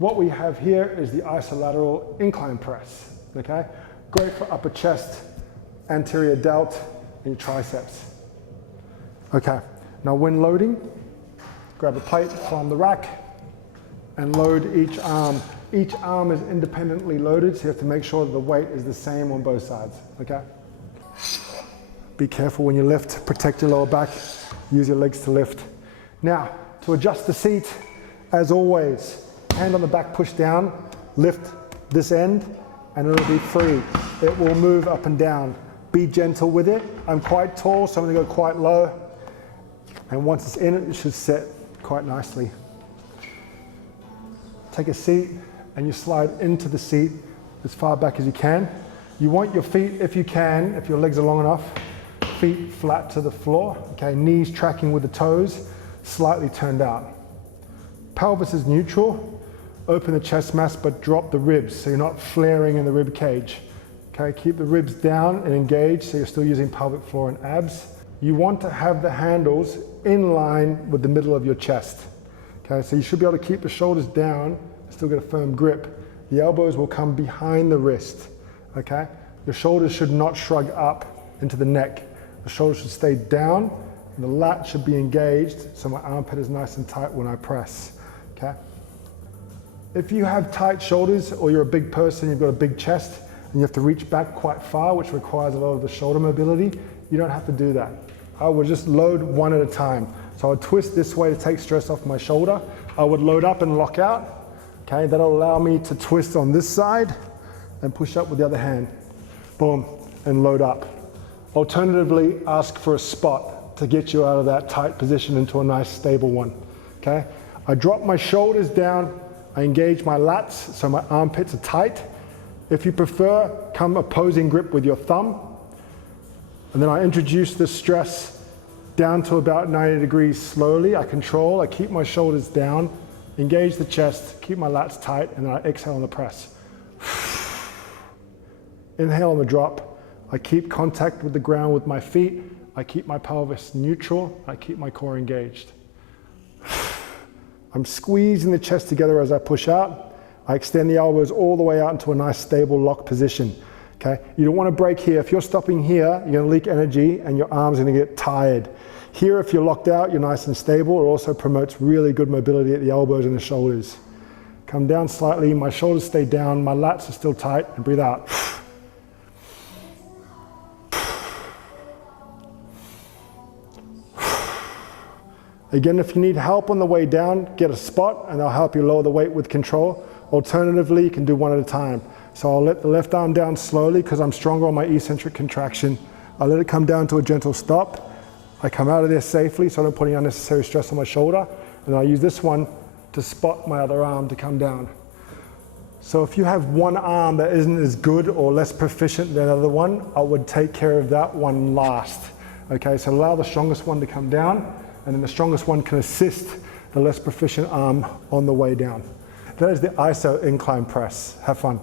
what we have here is the isolateral incline press, okay? Great for upper chest, anterior delt, and your triceps. Okay, now when loading, grab a plate from the rack and load each arm. Each arm is independently loaded, so you have to make sure that the weight is the same on both sides, okay? Be careful when you lift, protect your lower back, use your legs to lift. Now, to adjust the seat, as always, hand on the back, push down, lift this end, and it'll be free. It will move up and down. Be gentle with it. I'm quite tall, so I'm gonna go quite low. And once it's in it should set quite nicely. Take a seat and you slide into the seat as far back as you can. You want your feet, if you can, if your legs are long enough, feet flat to the floor, okay, knees tracking with the toes, slightly turned out. Pelvis is neutral, open the chest mass but drop the ribs so you're not flaring in the rib cage. Okay, keep the ribs down and engaged so you're still using pelvic floor and abs. You want to have the handles in line with the middle of your chest. Okay, so you should be able to keep the shoulders down and still get a firm grip. The elbows will come behind the wrist, okay? Your shoulders should not shrug up into the neck. The shoulders should stay down and the lat should be engaged so my armpit is nice and tight when I press, okay? If you have tight shoulders or you're a big person, you've got a big chest and you have to reach back quite far, which requires a lot of the shoulder mobility, you don't have to do that. I would just load one at a time. So I would twist this way to take stress off my shoulder. I would load up and lock out. Okay, that'll allow me to twist on this side and push up with the other hand. Boom, and load up. Alternatively, ask for a spot to get you out of that tight position into a nice stable one. Okay, I drop my shoulders down, I engage my lats so my armpits are tight. If you prefer, come opposing grip with your thumb. And then I introduce the stress down to about 90 degrees slowly. I control, I keep my shoulders down, engage the chest, keep my lats tight, and then I exhale on the press. Inhale on the drop. I keep contact with the ground with my feet. I keep my pelvis neutral. I keep my core engaged. I'm squeezing the chest together as I push out. I extend the elbows all the way out into a nice stable lock position. Okay, you don't want to break here. If you're stopping here, you're going to leak energy and your arms are going to get tired. Here, if you're locked out, you're nice and stable. It also promotes really good mobility at the elbows and the shoulders. Come down slightly, my shoulders stay down, my lats are still tight, and breathe out. Again, if you need help on the way down, get a spot and they'll help you lower the weight with control. Alternatively, you can do one at a time. So I'll let the left arm down slowly because I'm stronger on my eccentric contraction. I'll let it come down to a gentle stop. I come out of there safely so I don't put any unnecessary stress on my shoulder. And I use this one to spot my other arm to come down. So if you have one arm that isn't as good or less proficient than the other one, I would take care of that one last. Okay, so allow the strongest one to come down and then the strongest one can assist the less proficient arm on the way down. That is the ISO incline press. Have fun.